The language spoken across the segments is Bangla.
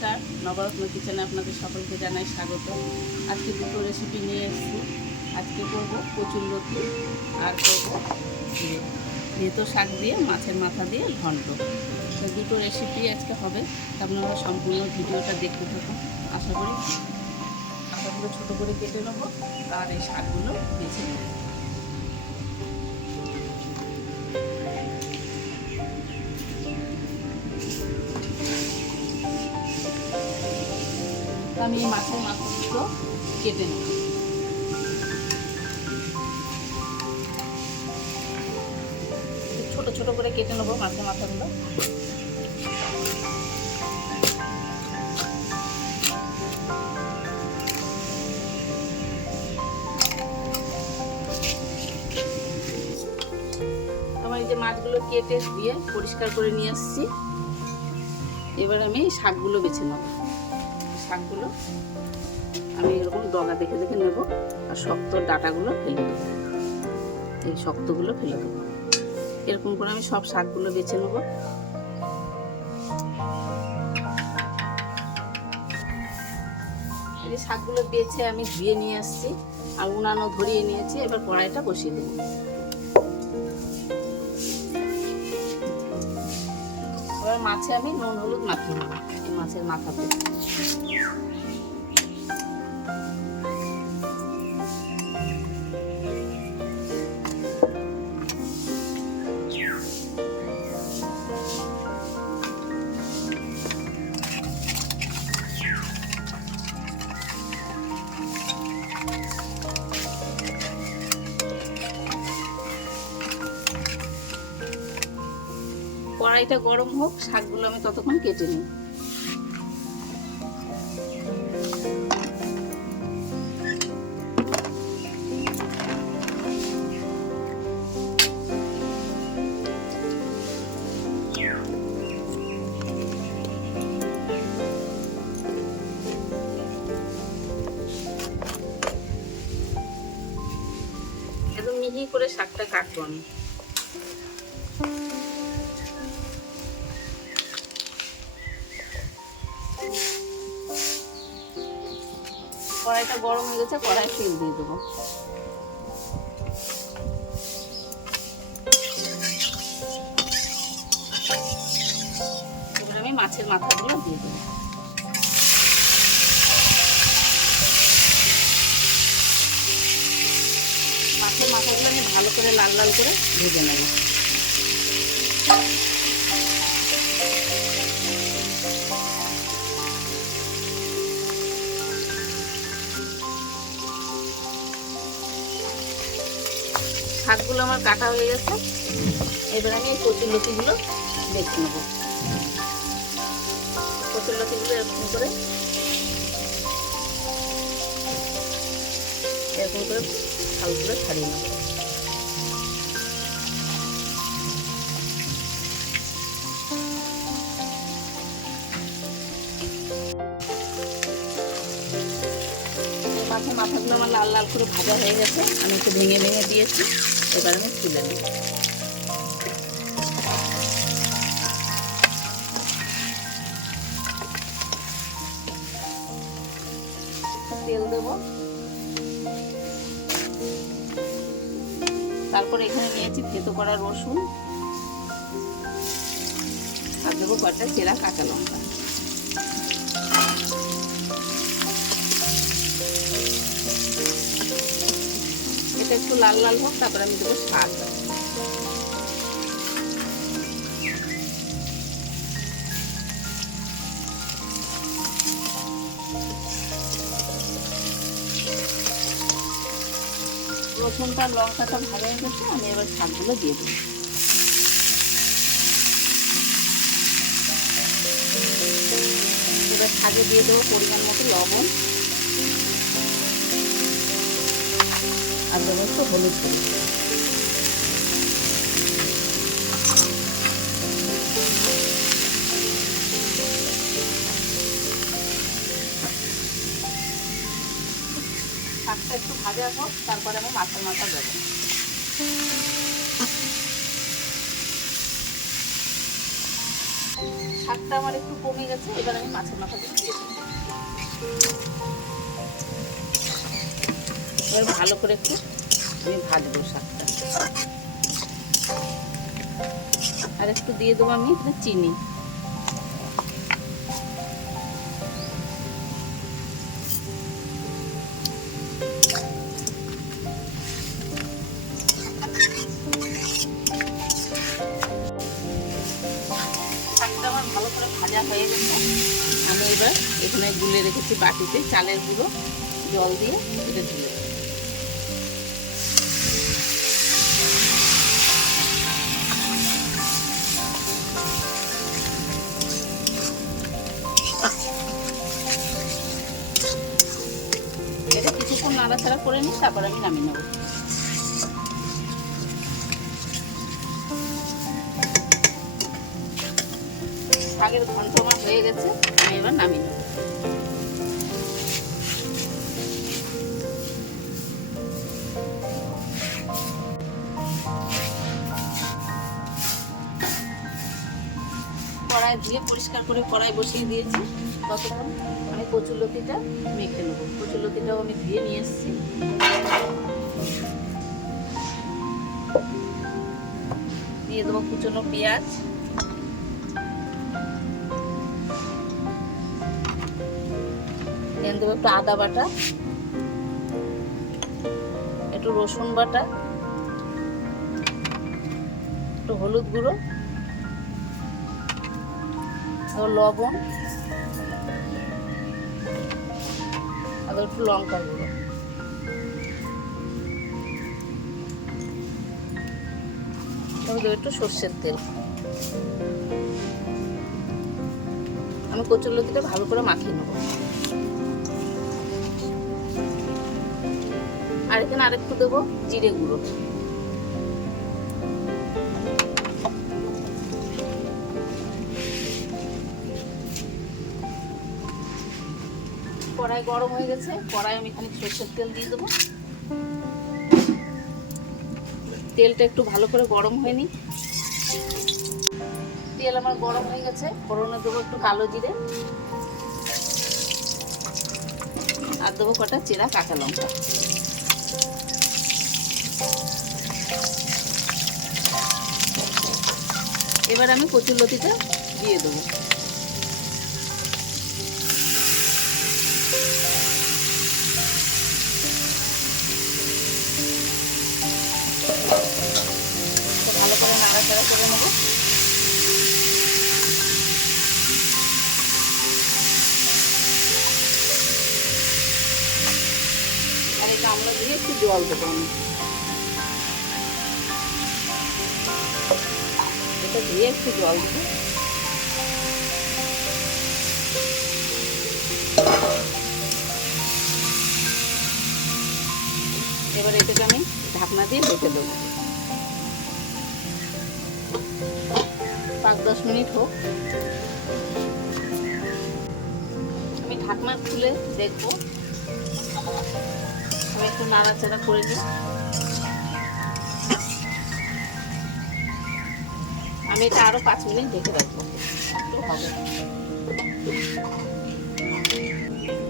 নমস্কার। নবরত্ন কিচেনে আপনাদের সকলকে জানাই স্বাগত। আজকে দুটো রেসিপি নিয়ে এসেছি। আজকে করব কচুর লতি আর করব ভেতো শাক দিয়ে, মাছের মাথা দিয়ে ঘন্ট। তো দুটো রেসিপি আজকে হবে। আপনারা সম্পূর্ণ ভিডিওটা দেখতে থাকুন। আশা করি মাথাগুলো ছোটো করে কেটে নেব। আর এই শাকগুলো বেছে নেব। তো আমি এই মাছের মাথাগুলো কেটে নেব। ছোট ছোট করে কেটে নেব মাছের মাথাগুলো। আমার এই যে মাছগুলো কেটে দিয়ে পরিষ্কার করে নিয়ে আসছি। এবার আমি শাকগুলো বেছে নেব। শাকগুলো। আমি এরকম ডগা দেখে দেখে নেব আর শক্ত ডাটাগুলো ফেলে দেবো। এই শক্তগুলো ফেলে দেবো। এরকম করে আমি সব শাকগুলো বেছে নেব। এই শাকগুলো বেছে আমি ধুয়ে নিয়ে আসছি আর উনানো ধরিয়ে নিয়েছি, এবার কড়াইটা বসিয়ে দেবো। এবার মাছে আমি নুন হলুদ মাখিয়ে নেব মাছের মাথাতে। কড়াইটা গরম হোক শাকগুলো আমি ততক্ষণ কেটে নিই। মিহি করে শাকটা কাটবো আমি। কড়াইটা গরম হয়ে গেছে, কড়াই তেল দিয়ে দেবো। আমি মাছের মাথাগুলো দিয়ে দেবো। মাছের মাথাগুলো আমি ভালো করে লাল লাল করে ভেজে নেব। শাকগুলো আমার কাটা হয়ে গেছে। এবার আমি এই কচুর লতিগুলো দেখে নেব। কচুর এরকম করে এরকম করে শালগুলো ছাড়িয়ে নেব। লাল লাল করে ভাজা হয়ে গেছে। আমি একটু ভেঙে ভেঙে দিয়েছি। এবার আমি তুলে নিই তেল দেব। তারপর এখানে নিয়েছি থেতো করা রসুন। আর দেবো কয়েকটা চেরা কাঁচা লঙ্কা। এটা একটু লাল লাল হোক, তারপরে আমি দেবো শাক রসুনটা, লঙ্কাটা ভালো হয়ে গেছে, আমি এবার শাকগুলো দিয়ে দেবো। এবার শাকে দিয়ে দেবো পরিমাণ মতো লবণ। আর দেবো একটু হলুদ গুঁড়ো শাকটা একটু ভাজা হোক, তারপরে আমি মাছের মাথা দেবো। শাকটা আমার একটু কমে গেছে, এবার আমি মাছের মাথাগুলো দিয়ে দেবো। এবার ভালো করে একটু আমি ভাজবো শাকটা। আর একটু দিয়ে দেবো আমি চিনি। ভালো করে ভাজা হয়ে গেছে। আমি এবার এখানে গুলে রেখেছি বাটিতে চালের গুঁড়ো, জল দিয়ে এটা ঢেলে কিছুক্ষণ নাড়াচাড়া করে নিই তারপর আমি নামিয়ে নেব। শাকের ঘন্ট আমার হয়ে গেছে, আমি এবার নামিয়ে নেব। কড়াই ধুয়ে পরিষ্কার করে কড়াই বসিয়ে দিয়েছি। ততক্ষণ আমি কচুরলতিটা মেখে নেব। কচুরলতিটাও আমি ধুয়ে নিয়ে এসেছি। দিয়ে দেবো কুচনো পেঁয়াজ। দিয়ে দেবো একটু আদা বাটা। একটু রসুন বাটা। একটু হলুদ গুঁড়ো। লবণ। আর একটু লঙ্কা গুঁড়ো। একটু সর্ষের তেল। আমি কচুর লতিটা ভালো করে মাখিয়ে নেব। আর এখানে আরেকটু দেবো জিরে গুঁড়ো। কড়াই গরম হয়ে গেছে। কড়াই আমি এখানে সরষের তেল দিয়ে দেবো। তেলটা একটু ভালো করে গরম হয়নি তেল আমার গরম হয়ে গেছে। ফোড়নে দেবো একটু কালো জিরে। আর দেবো কটা চেরা কাঁচা লঙ্কা। এবার আমি কচুর লতিটা দিয়ে দেবো। নাড়াচাড়া করে নেব আর এই গামলা দিয়ে একটু জল দেবো আমি এটা দিয়ে একটু জল দেবো এবার এটাকে আমি ঢাকনা দিয়ে ঢেকে দেবো। পাঁচ দশ মিনিট হোক। আমি ঢাকনা খুলে দেখব। আমি একটু নাড়াচাড়া করে নিই। আমি এটা আরও পাঁচ মিনিট দেখে রাখব।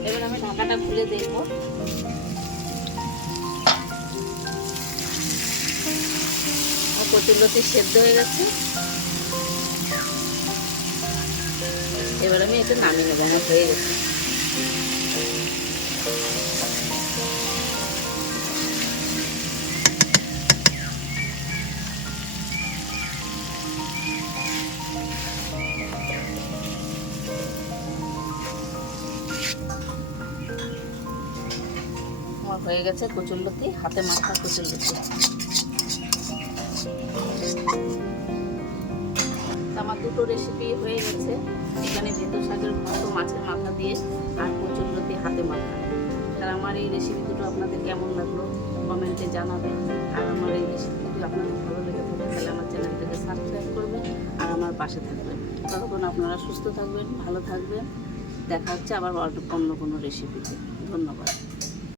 এবার আমি ঢাকাটা খুলে দেখব। কচুরলতি সেদ্ধ হয়ে গেছে। এবার আমি এটা নামিয়ে নেব, আমার হয়ে গেছে। আমার হয়ে গেছে কচুরলতি, হাতে মাখা কচুরলতি। আমার দুটো রেসিপি হয়ে গেছে। এখানে ভেতো শাকের মতো মাছের মাথা দিয়ে আর কচুরলতি হাতে মাখা। আর আমার এই রেসিপি দুটো আপনাদের কেমন লাগল কমেন্টে জানাবেন। আর আমার এই রেসিপি যদি আপনাদের ভালো লেগে থাকে, তাহলে আমার চ্যানেলটাকে সাবস্ক্রাইব করবেন আর আমার পাশে থাকবেন। ততক্ষণ আপনারা সুস্থ থাকবেন, ভালো থাকবেন। দেখা হচ্ছে আবার অন্য কোনো রেসিপিতে ধন্যবাদ।